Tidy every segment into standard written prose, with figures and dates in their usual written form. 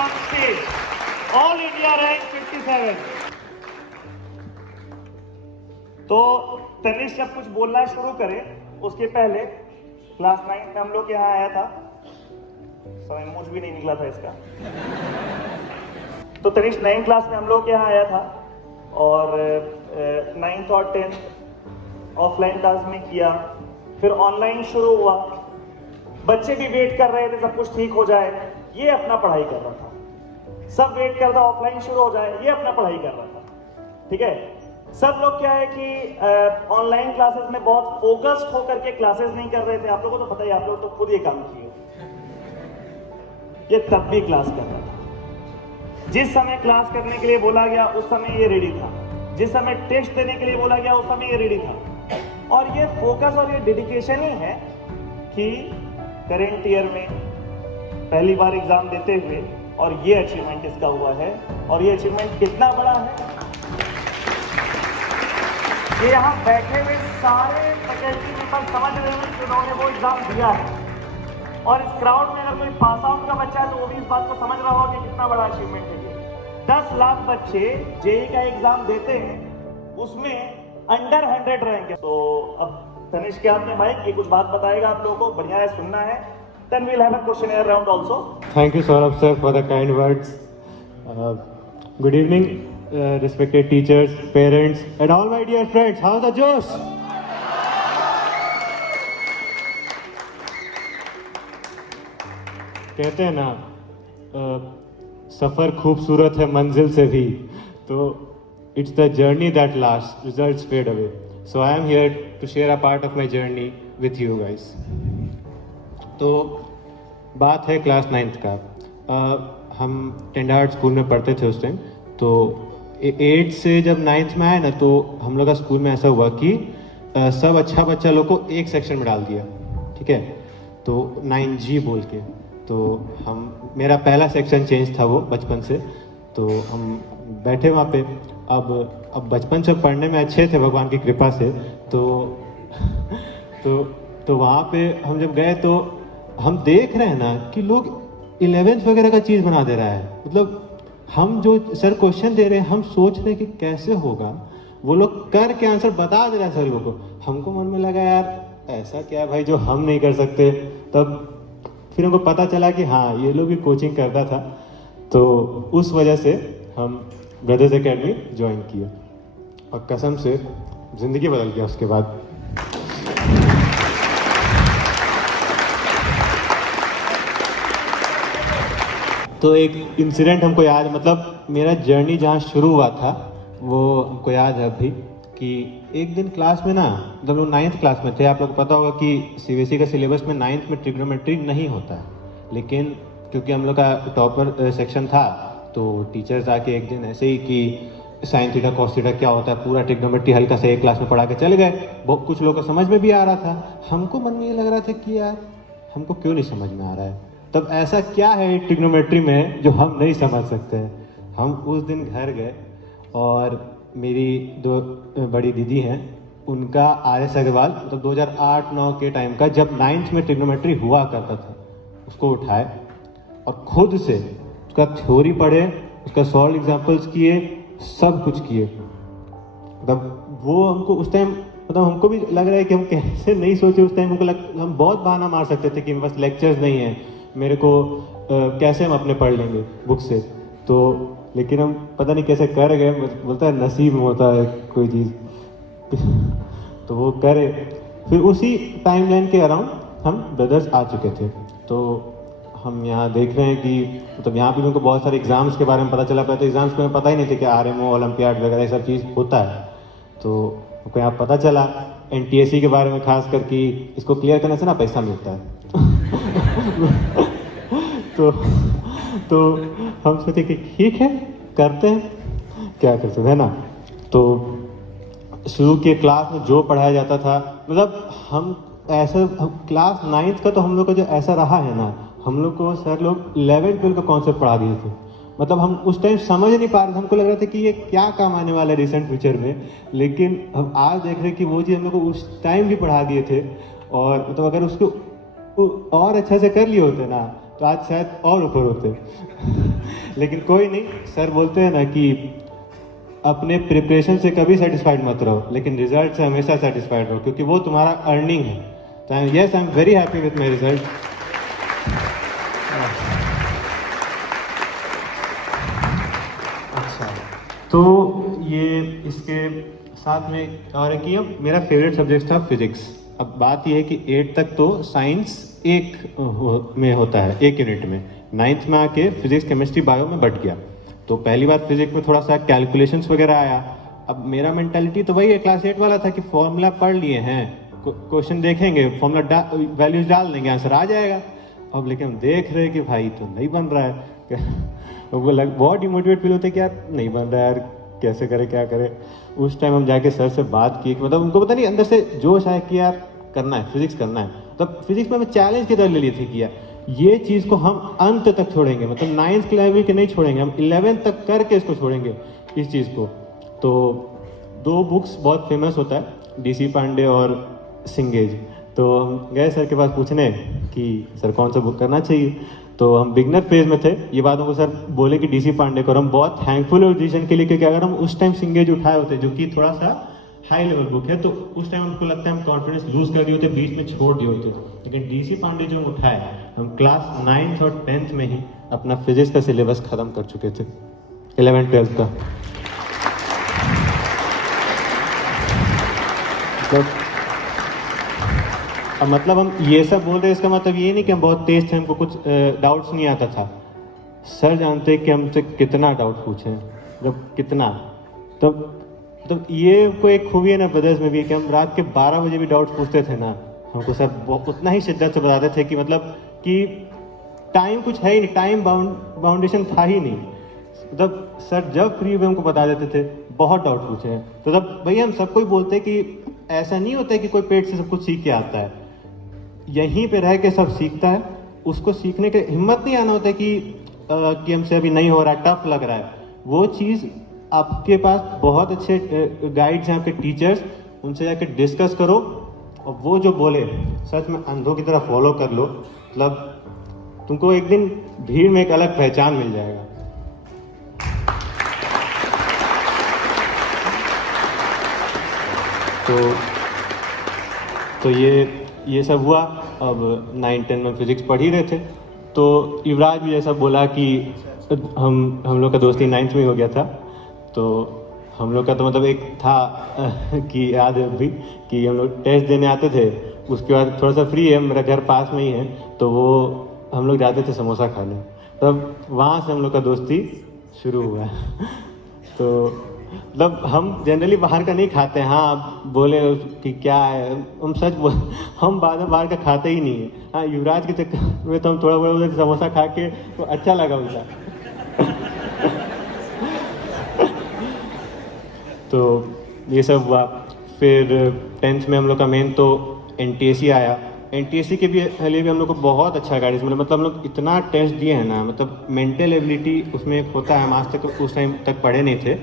on stage. All India rank 57. तो तनिष्क जब कुछ बोलना शुरू करे उसके पहले क्लास 9 में हम लोग यहाँ आया था, समय मुझ भी नहीं निकला था इसका। तो तनिष्क 9 क्लास में हम लोग यहाँ आया था और 9th और 10th ऑफलाइन क्लास में किया, फिर ऑनलाइन शुरू हुआ। बच्चे भी वेट कर रहे थे सब कुछ ठीक हो जाए, ये अपना पढ़ाई कर रहा था। सब वेट कर रहा ऑफलाइन शुरू हो जाए, ये अपना पढ़ाई कर रहा था। ठीक है, सब लोग क्या है कि ऑनलाइन क्लासेस में बहुत फोकस्ड होकर के क्लासेस नहीं कर रहे थे। आप लोगों को तो पता ही, आप लोग तो खुद ये काम किए। ये तब भी क्लास कर रहा था। जिस समय क्लास करने के लिए बोला गया उस समय ये रेडी था, जिस समय टेस्ट देने के लिए बोला गया उस समय ये रेडी था। और ये फोकस और ये डेडिकेशन ही है कि करेंट ईयर में पहली बार एग्जाम देते हुए और ये अचीवमेंट इसका हुआ है। और ये अचीवमेंट कितना बड़ा है, ये यहाँ बैठे हुए सारे फैकल्टी मेंबर समझ रहे हैं कि उन्होंने वो एग्जाम दिया है। और इस क्राउड में अगर कोई पास आउट का बच्चा है तो वो भी इस बात को समझ रहा होगा कि कितना बड़ा अचीवमेंट है ये। 10 लाख बच्चे जेईई का एग्जाम देते हैं, उसमें अंडर 100 रैंक है। तो अब तनिष्क के हाथ में माइक, ये कुछ बात बताएगा आप लोगों को, बढ़िया है, सुनना है। Then we'll have a questionnaire round also. Thank you, Saurabh sir, for the kind words. Good evening, respected teachers, parents, and all my dear friends. How's the Josh? कहते हैं ना, सफर खूबसूरत है मंजिल से भी, तो it's the journey that lasts, results fade away. So I am here to share a part of my journey with you guys. तो बात है क्लास 9th का। हम टेंडार्ड स्कूल में पढ़ते थे उस टाइम। तो 8 से जब 9th में आए ना, तो हम लोग का स्कूल में ऐसा हुआ कि सब अच्छा बच्चा लोग को एक सेक्शन में डाल दिया। ठीक है, तो 9G बोल के। तो मेरा पहला सेक्शन चेंज था वो बचपन से। तो हम बैठे वहाँ पे। अब बचपन से पढ़ने में अच्छे थे भगवान की कृपा से। तो वहाँ पे हम जब गए तो हम देख रहे हैं ना कि लोग 11th वगैरह का चीज़ बना दे रहा है। मतलब हम जो सर क्वेश्चन दे रहे हैं, हम सोच रहे हैं कि कैसे होगा, वो लोग करके आंसर बता दे रहे हैं सर लोगों को। हमको मन में लगा यार ऐसा क्या है भाई जो हम नहीं कर सकते। तब फिर हमको पता चला कि हाँ, ये लोग भी कोचिंग करता था। तो उस वजह से हम ब्रदर्स एकेडमी ज्वाइन किए और कसम से ज़िंदगी बदल गया उसके बाद। तो एक इंसिडेंट हमको याद, मतलब मेरा जर्नी जहाँ शुरू हुआ था वो हमको याद है अभी कि एक दिन क्लास में ना, जब लोग 9th क्लास में थे, आप लोग को पता होगा कि सीबीएसई का सिलेबस में 9th में ट्रिग्नोमेट्री नहीं होता है। लेकिन क्योंकि हम लोग का टॉपर सेक्शन था तो टीचर्स आके एक दिन ऐसे ही कि साइन थीटा कॉस थीटा क्या होता है पूरा ट्रिग्नोमेट्री हल्का से एक क्लास में पढ़ा के चले गए। बहुत कुछ लोगों को समझ में भी आ रहा था। हमको मन में ये लग रहा था कि यार हमको क्यों नहीं समझ में आ रहा है। तब ऐसा क्या है ट्रिग्नोमेट्री में जो हम नहीं समझ सकते हैं। हम उस दिन घर गए और मेरी दो बड़ी दीदी हैं, उनका RS अग्रवाल, मतलब 2008-9 के टाइम का, जब 9th में ट्रिग्नोमेट्री हुआ करता था, उसको उठाए और खुद से उसका थ्योरी पढ़े, उसका सॉल्व एग्जाम्पल्स किए, सब कुछ किए। मतलब वो हमको उस टाइम, मतलब हमको भी लग रहा है कि हम कैसे नहीं सोचे उस टाइम। हमको हम बहुत बहाना मार सकते थे कि मेरे पास लेक्चर्स नहीं है, मेरे को कैसे हम अपने पढ़ लेंगे बुक से। तो लेकिन हम पता नहीं कैसे कर गए। बोलता है नसीब में होता है कोई चीज़। तो वो करे। फिर उसी टाइमलाइन के अराउंड हम ब्रदर्स आ चुके थे। तो हम यहाँ देख रहे हैं कि मतलब यहाँ भी उनको बहुत सारे एग्जाम्स के बारे में पता चला। पहले एग्जाम्स को हमें पता ही नहीं थे कि RMO ओलंपियाड वगैरह ये सब चीज़ होता है। तो हमको यहाँ पता चला NTSC के बारे में, खास कर कि इसको क्लियर करने से ना पैसा मिलता है। तो हम सोचे कि ठीक है, करते हैं, क्या कर सकते हैं ना। तो शुरू के क्लास में जो पढ़ाया जाता था, मतलब हम ऐसा क्लास 9th का तो हम लोग का जो ऐसा रहा है ना, हम लोग को सर लोग 11th-12th का कॉन्सेप्ट पढ़ा दिए थे। मतलब हम उस टाइम समझ नहीं पा रहे थे। हमको लग रहा था कि ये क्या काम आने वाला है रिसेंट फ्यूचर में। लेकिन हम आज देख रहे हैं कि वो चीज़ हम लोग को उस टाइम भी पढ़ा दिए थे। और मतलब अगर उसको और अच्छा से कर लिए होते ना तो आज शायद और ऊपर होते। लेकिन कोई नहीं, सर बोलते हैं ना कि अपने प्रिपरेशन से कभी सेटिस्फाइड मत रहो, लेकिन रिजल्ट से हमेशा सेटिस्फाइड रहो, क्योंकि वो तुम्हारा अर्निंग है। तो yes, I am very happy with my result. अच्छा, तो ये इसके साथ में और है कि अब मेरा फेवरेट सब्जेक्ट था फिजिक्स। अब बात ये है कि 8 तक तो साइंस में होता है, एक यूनिट में। 9th में आके फिजिक्स केमिस्ट्री बायो में बट गया। तो पहली बार फिजिक्स में थोड़ा सा कैलकुलेशंस वगैरह आया। अब मेरा मेंटालिटी तो वही है क्लास 8 वाला था कि फॉर्मूला पढ़ लिए हैं, क्वेश्चन देखेंगे, फॉर्मूला वैल्यूज डाल देंगे, आंसर आ जाएगा। अब लेकिन हम देख रहे हैं कि भाई तो नहीं बन रहा है। वो बहुत डिमोटिवेट फील होता है कि यार नहीं बन रहा है यार, कैसे करें क्या करें। उस टाइम हम जाके सर से बात की कि मतलब उनको पता नहीं अंदर से जोश आया कि यार करना है, फिजिक्स करना है। तब फिजिक्स में हमें चैलेंज की तरह ले ली थी कि यार ये चीज़ को हम अंत तक छोड़ेंगे, मतलब 9th लेवल के नहीं छोड़ेंगे, हम 11th तक करके इसको छोड़ेंगे इस चीज़ को। तो 2 बुक्स बहुत फेमस होता है, डीसी पांडे और सिंगेज। तो हम गए सर के पास पूछने कि सर कौन सा बुक करना चाहिए। तो हम बिगनर फेज में थे, ये बात हमको सर बोले कि डीसी पांडे को। हम बहुत थैंकफुल है डिसीजन के लिए, क्योंकि अगर हम उस टाइम सिंगेज उठाए होते जो कि थोड़ा सा हाई लेवल बुक है, तो उस टाइम हमको लगता है हम कॉन्फिडेंस लूज कर दिए होते, बीच में छोड़ दिए होते। लेकिन डीसी पांडे जो हम उठाए, हम क्लास 9th और 10th में ही अपना फिजिक्स का सिलेबस खत्म कर चुके थे, 11th 12th का। अब मतलब हम ये सब बोल रहे हैं, इसका मतलब ये नहीं कि हम बहुत तेज थे, हमको कुछ डाउट्स नहीं आता था। सर जानते कि हमसे कितना डाउट पूछे, जब कितना। तब ये कोई एक खूबी है ना ब्रदर्स में भी, कि हम रात के 12 बजे भी डाउट्स पूछते थे ना, हमको सर उतना ही शिद्दत से बताते थे कि मतलब कि टाइम कुछ है ही नहीं, टाइम बाउंडेशन था ही नहीं। मतलब सर जब फ्री हुए हमको बता देते थे बहुत डाउट पूछे हैं। तो तब भैया हम सबको ही बोलते हैं कि ऐसा नहीं होता है कि कोई पेट से सब कुछ सीख के आता है, यहीं पे रह के सब सीखता है। उसको सीखने के हिम्मत नहीं आना होता है कि हमसे अभी नहीं हो रहा, टफ लग रहा है। वो चीज़ आपके पास बहुत अच्छे गाइड्स हैं, आपके टीचर्स, उनसे जाके डिस्कस करो, और वो जो बोले सच में अंधों की तरह फॉलो कर लो। मतलब तुमको एक दिन भीड़ में एक अलग पहचान मिल जाएगा। तो ये सब हुआ। अब 9-10 में फिजिक्स पढ़ ही रहे थे, तो युवराज भी जैसा बोला कि हम लोग का दोस्ती 9th में हो गया था। तो हम लोग का तो मतलब एक था कि याद है अभी कि हम लोग टेस्ट देने आते थे, उसके बाद थोड़ा सा फ्री है, मेरा घर पास में ही है, तो वो हम लोग जाते थे समोसा खाने। तब वहाँ से हम लोग का दोस्ती शुरू हुआ। तो मतलब हम जनरली बाहर का नहीं खाते। हाँ, आप बोले कि क्या है, हम सच बोल, हम बाहर का खाते ही नहीं है। हाँ, युवराज के चक्कर में तो हम थोड़ा बहुत उधर समोसा खा के तो अच्छा लगा उनका। तो ये सब हुआ। फिर 10th में हम लोग का मेन तो NTSC आया। NTSC के लिए भी हम लोग को बहुत अच्छा गाइडेंस मिला। मतलब हम लोग इतना टेस्ट दिए हैं ना, मतलब मेंटल एबिलिटी उसमें एक होता है, हम आज तक उस टाइम तक पढ़े नहीं थे,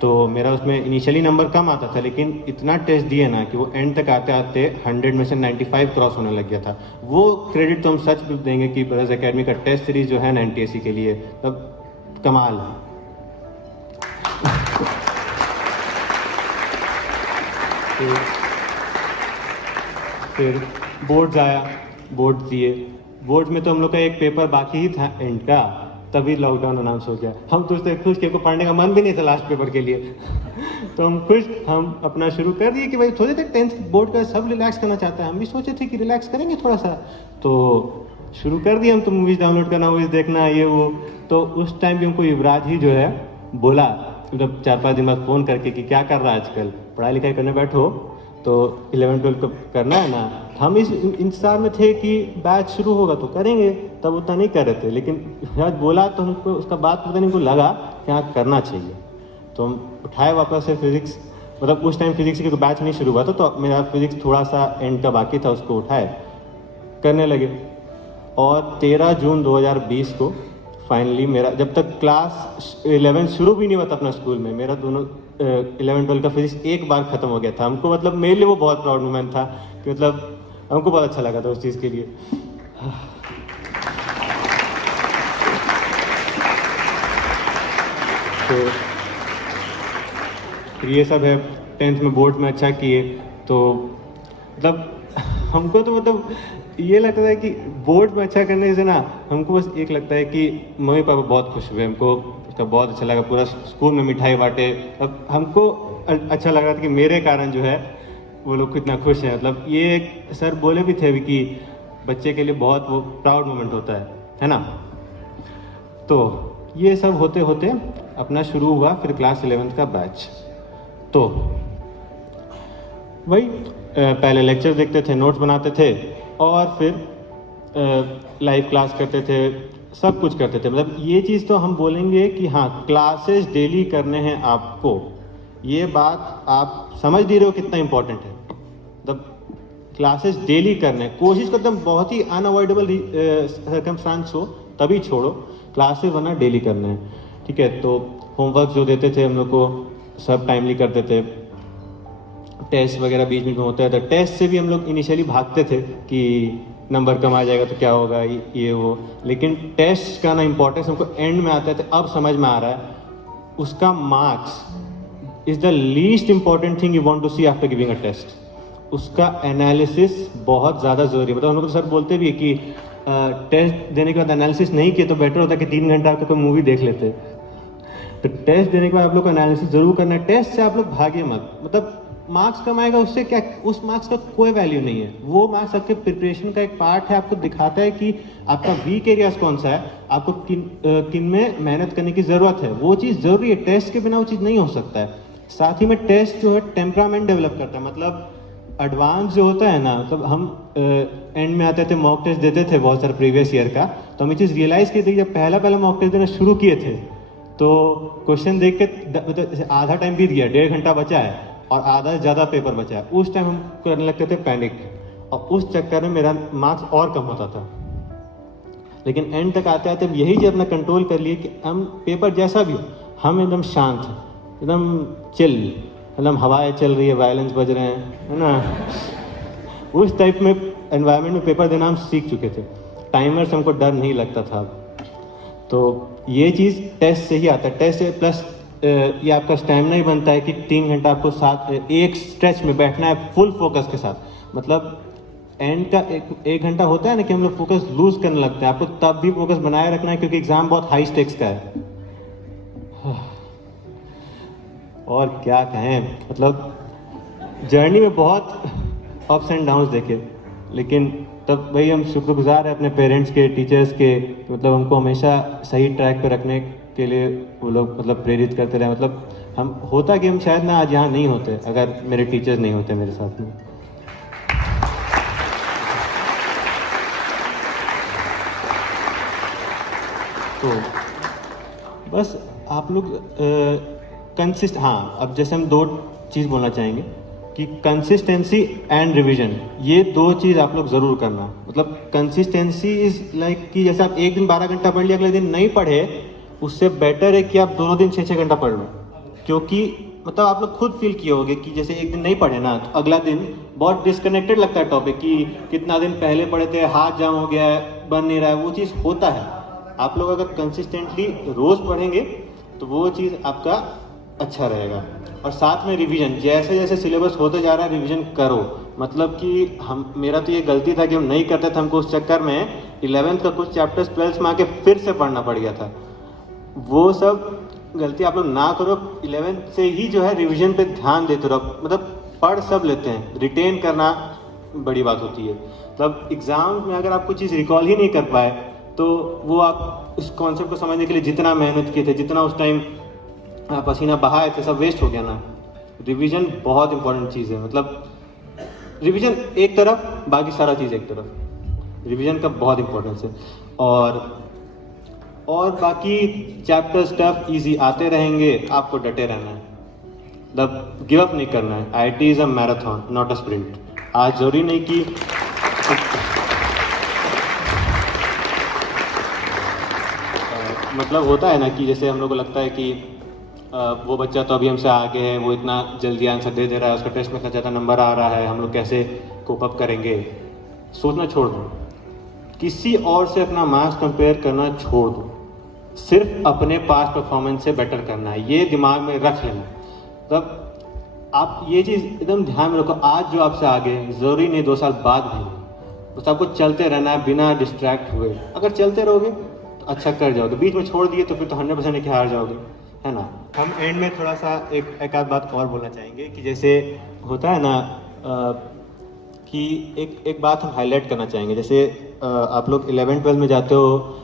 तो मेरा उसमें इनिशियली नंबर कम आता था, लेकिन इतना टेस्ट दिए ना कि वो एंड तक आते आते 100 में से 95 क्रॉस होने लग गया था। वो क्रेडिट तो हम सच देंगे कि ब्रदर्स एकेडमी का टेस्ट सीरीज जो है ना NTSC के लिए, तब कमाल है। फिर बोर्ड्स आया, बोर्ड दिए। बोर्ड में तो हम लोग का एक पेपर बाकी ही था एंड का, तभी लॉकडाउन अनाउंस हो गया। हम तो उससे खुश थे, को पढ़ने का मन भी नहीं था लास्ट पेपर के लिए। तो हम खुश, हम अपना शुरू कर दिए कि भाई थोड़े तक 10th बोर्ड का सब रिलैक्स करना चाहता है, हम भी सोचे थे कि रिलैक्स करेंगे थोड़ा सा। तो शुरू कर दिया हम तो मूवीज़ डाउनलोड करना, मूवीज़ देखना, ये वो। तो उस टाइम भी हमको युवराज ही जो है बोला, मतलब 4-5 दिन बाद फ़ोन करके कि क्या कर रहा है आजकल, पढ़ाई लिखाई करने बैठो, तो 11-12 को करना है ना। हम इस इंतजार में थे कि बैच शुरू होगा तो करेंगे, तब उतना नहीं कर रहे थे। लेकिन युवराज बोला तो हमको उसका बात पता नहीं, को लगा कि हाँ करना चाहिए। तो हम उठाए वापस से फिजिक्स। मतलब उस टाइम फिजिक्स की बैच नहीं शुरू हुआ था, तो मेरा फिजिक्स थोड़ा सा एंड का बाकी था, उसको उठाए करने लगे। और 13 जून 2020 को फाइनली मेरा, जब तक क्लास 11 शुरू भी नहीं हुआ था अपना स्कूल में, मेरा दोनों 11-12 का फिजिक्स एक बार खत्म हो गया था। हमको मतलब मेरे लिए वो बहुत प्राउड मोमेंट था कि मतलब हमको बहुत अच्छा लगा था उस चीज़ के लिए। तो ये सब है। 10th में बोर्ड में अच्छा किए तो मतलब हमको तो मतलब ये लगता है कि बोर्ड में अच्छा करने से ना हमको बस एक लगता है कि मम्मी पापा बहुत खुश हुए, हमको उसका बहुत अच्छा लगा, पूरा स्कूल में मिठाई बांटे। अब हमको अच्छा लग रहा था कि मेरे कारण जो है वो लोग कितना खुश हैं। मतलब ये एक सर बोले भी थे अभी कि बच्चे के लिए बहुत वो प्राउड मोमेंट होता है ना। तो ये सब होते होते अपना शुरू हुआ फिर क्लास 11th का बैच। तो वही पहले लेक्चर देखते थे, नोट्स बनाते थे और फिर लाइव क्लास करते थे, सब कुछ करते थे। मतलब ये चीज़ तो हम बोलेंगे कि हाँ क्लासेस डेली करने हैं आपको, ये बात आप समझ नहीं रहे हो कितना इंपॉर्टेंट है। मतलब क्लासेस डेली करने, कोशिश करते हैं बहुत ही अनअवॉइडेबल सर्कमस्टांस हो तभी छोड़ो क्लासेस, वरना डेली करने हैं, ठीक है। तो होमवर्क जो देते थे हम लोग को सब टाइमली करते थे। टेस्ट वगैरह बीच बीच में होता है, तो टेस्ट से भी हम लोग इनिशियली भागते थे कि नंबर कम आ जाएगा तो क्या होगा ये वो, लेकिन टेस्ट का ना इम्पोर्टेंस हमको एंड में आता है, तो अब समझ में आ रहा है उसका marks is the least important thing you want to see after giving a test. उसका एनालिसिस बहुत ज़्यादा ज़रूरी है। मतलब हम लोग तो सर बोलते भी है कि टेस्ट देने के बाद एनालिसिस नहीं किए तो बेटर होता कि 3 घंटा आपको कोई मूवी देख लेते। तो टेस्ट देने के बाद आप लोग को एनालिसिस जरूर करना है। टेस्ट से आप लोग भागे मत, मतलब मार्क्स कम आएगा उससे क्या, उस मार्क्स का कोई वैल्यू नहीं है। वो मार्क्स आपके प्रिपरेशन का एक पार्ट है, आपको दिखाता है कि आपका वीक एरियाज कौन सा है, आपको किन में मेहनत करने की ज़रूरत है, वो चीज़ ज़रूरी है। टेस्ट के बिना वो चीज़ नहीं हो सकता है। साथ ही में टेस्ट जो है टेम्परामेंट डेवलप करता है। मतलब एडवांस जो होता है ना, मतलब हम एंड में आते थे मॉक टेस्ट देते थे बहुत सारे प्रीवियस ईयर का, तो हम ये चीज़ रियलाइज़ की थी जब पहला मॉक टेस्ट देना शुरू किए थे तो क्वेश्चन देख के मतलब आधा टाइम बीत गया, 1.5 घंटा बचा है और आधा से ज़्यादा पेपर बचा है, उस टाइम हम करने लगते थे पैनिक, और उस चक्कर में मेरा मार्क्स और कम होता था। लेकिन एंड तक आते आते हम यही जो अपना कंट्रोल कर लिए कि हम पेपर जैसा भी हो हम एकदम शांत हैं, एकदम चिल, एकदम हवाएं चल रही है, वायलेंस बज रहे हैं, है ना, उस टाइप में एनवायरनमेंट में पेपर देना हम सीख चुके थे। टाइमर से हमको डर नहीं लगता था। तो ये चीज़ टेस्ट से ही आता है। टेस्ट से प्लस ये आपका स्टैमिना ही बनता है कि 3 घंटा आपको साथ एक स्ट्रेच में बैठना है फुल फोकस के साथ। मतलब एंड का एक घंटा होता है ना कि हम लोग फोकस लूज करने लगते हैं, आपको तब भी फोकस बनाए रखना है क्योंकि एग्जाम बहुत हाई स्टेक्स का है। और क्या कहें, मतलब जर्नी में बहुत अप्स एंड डाउन्स देखे, लेकिन तब वही हम शुक्रगुजार हैं अपने पेरेंट्स के, टीचर्स के, मतलब हमको हमेशा सही ट्रैक पे रखने के लिए वो लोग मतलब प्रेरित करते रहे। मतलब हम होता कि हम शायद ना आज यहाँ नहीं होते अगर मेरे टीचर्स नहीं होते मेरे साथ में। तो बस आप लोग हाँ, अब जैसे हम 2 चीज़ बोलना चाहेंगे कि कंसिस्टेंसी एंड रिवीजन, ये 2 चीज़ आप लोग ज़रूर करना। मतलब कंसिस्टेंसी इज़ लाइक कि जैसे आप एक दिन 12 घंटा पढ़ लिया, अगले दिन नहीं पढ़े, उससे बेटर है कि आप दोनों दिन 6-6 घंटा पढ़ लो। क्योंकि मतलब आप लोग खुद फील किए होंगे कि जैसे एक दिन नहीं पढ़े ना तो अगला दिन बहुत डिस्कनेक्टेड लगता है टॉपिक, कि कितना दिन पहले पढ़े थे, हाथ जाम हो गया है, बन नहीं रहा है, वो चीज़ होता है। आप लोग अगर कंसिस्टेंटली रोज़ पढ़ेंगे तो वो चीज़ आपका अच्छा रहेगा। और साथ में रिवीजन, जैसे जैसे सिलेबस होते जा रहा है रिवीजन करो। मतलब कि मेरा तो ये गलती था कि हम नहीं करते थे, हमको उस चक्कर में 11th का कुछ चैप्टर्स 12th में आके फिर से पढ़ना पड़ गया था। वो सब गलती आप लोग ना करो। 11th से ही जो है रिवीजन पे ध्यान देते रहो। मतलब पढ़ सब लेते हैं, रिटेन करना बड़ी बात होती है। मतलब एग्जाम में अगर आप कुछ चीज़ रिकॉल ही नहीं कर पाए तो वो आप उस कॉन्सेप्ट को समझने के लिए जितना मेहनत किए थे, जितना उस टाइम पसीना बहाए थे, सब वेस्ट हो गया ना। रिवीजन बहुत इंपॉर्टेंट चीज़ है। मतलब रिवीजन एक तरफ, बाकी सारा चीज़ एक तरफ। रिवीजन का बहुत इंपॉर्टेंस है। और बाकी चैप्टर स्टफ इजी आते रहेंगे, आपको डटे रहना है, मतलब गिव अप नहीं करना है। IIT is a marathon not a sprint. आज जरूरी नहीं कि मतलब होता है ना कि जैसे हम लोग को लगता है कि वो बच्चा तो अभी हमसे आगे है, वो इतना जल्दी आंसर दे रहा है, उसका टेस्ट में इतना ज़्यादा नंबर आ रहा है, हम लोग कैसे कोप अप करेंगे। सोचना छोड़ दो, किसी और से अपना मार्क्स कंपेयर करना छोड़ दो। सिर्फ अपने पास्ट परफॉर्मेंस से बेटर करना है, ये दिमाग में रख लेना। तब आप ये चीज़ एकदम ध्यान में रखो, आज जो आपसे आगे ज़रूरी नहीं 2 साल बाद भी, बस आपको चलते रहना है बिना डिस्ट्रैक्ट हुए। अगर चलते रहोगे तो अच्छा कर जाओगे, बीच में छोड़ दिए तो फिर तो 100% हार जाओगे, है ना। हम एंड में थोड़ा सा एक आध बात और बोलना चाहेंगे कि जैसे होता है ना कि एक बात हम हाईलाइट करना चाहेंगे। जैसे आप लोग 11-12 में जाते हो,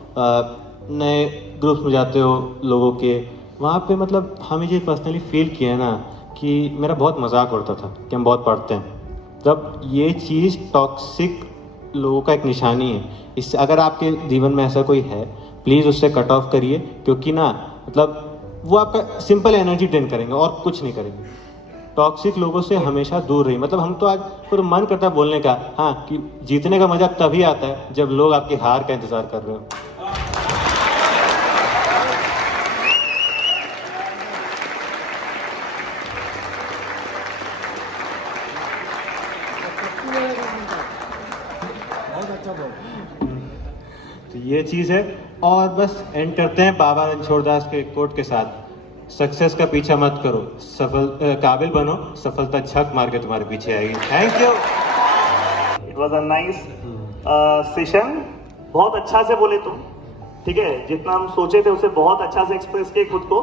नए ग्रुप्स में जाते हो लोगों के, वहाँ पे मतलब हमें ये पर्सनली फील किया है ना कि मेरा बहुत मजाक उड़ता था कि हम बहुत पढ़ते हैं। तब ये चीज़ टॉक्सिक लोगों का एक निशानी है। इससे अगर आपके जीवन में ऐसा कोई है, प्लीज़ उससे कट ऑफ करिए, क्योंकि ना मतलब वो आपका सिंपल एनर्जी ड्रेन करेंगे और कुछ नहीं करेंगे। टॉक्सिक लोगों से हमेशा दूर रहिए। मतलब हम तो आज पूरा मन करता है बोलने का, हाँ, कि जीतने का मजा तभी आता है जब लोग आपकी हार का इंतजार कर रहे हो। तो ये चीज़ है। और बस एंड करते हैं बाबा रणछोड़ दास के कोट के साथ, सक्सेस का पीछा मत करो, काबिल बनो, सफलता झक मार के तुम्हारे पीछे आएगी। Thank you. It was a nice session. बहुत अच्छा से बोले तुम, ठीक है, जितना हम सोचे थे उससे बहुत अच्छा से एक्सप्रेस किए खुद को।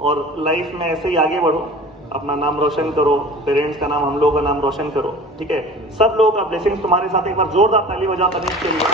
और लाइफ में ऐसे ही आगे बढ़ो, अपना नाम रोशन करो, पेरेंट्स का नाम, हम लोगों का नाम रोशन करो, ठीक है। सब लोगों का ब्लेसिंग्स तुम्हारे साथ। एक बार जोरदार ताली बजाओ तनिष्क के लिए।